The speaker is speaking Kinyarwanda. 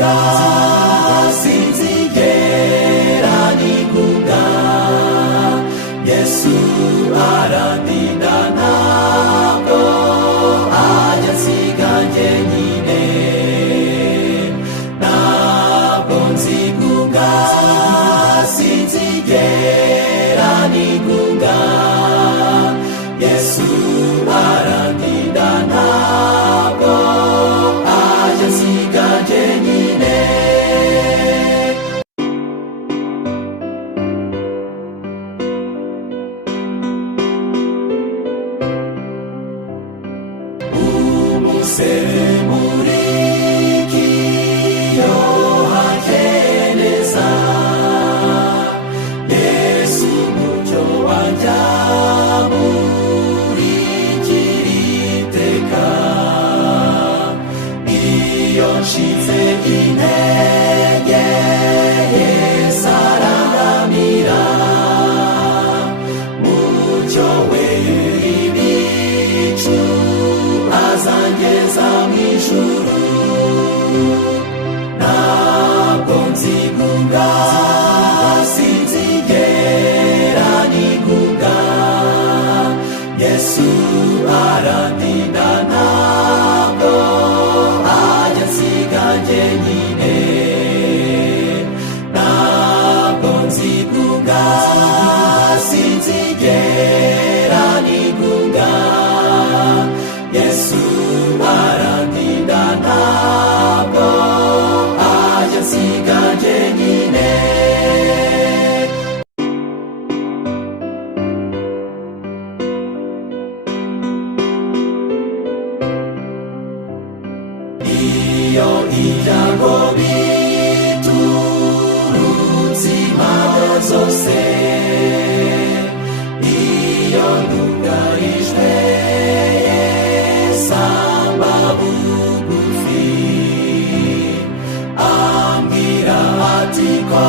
sinzigunga sinzigera nigunga, Yesu arandinda ntabwo ajya ansiga jyenyine, ntabwo nzigunga sinzigera nigunga, Yesu arandinda ntabwo ajya ansiga jyenyine. Umusemurikiyo hakeneza, Yesu umucyo wanjye amurikira iteka, iyo ncitse intege Yesu arangamira, mucyo w'ibicu azangeza mw'ijuru, ntabwo nzigunga sinzigera nigunga, Yesu arandinda ntabwo ajya ansiga jyenyine, ntabwo nzigunga sinzigera nigunga, Yesu arandinda ntabwo ajya ansiga jyenyine. Iyo ibyago biturutse impande zose, iyo ndugarijwe Yesu amba bugufi, ambwira ati ko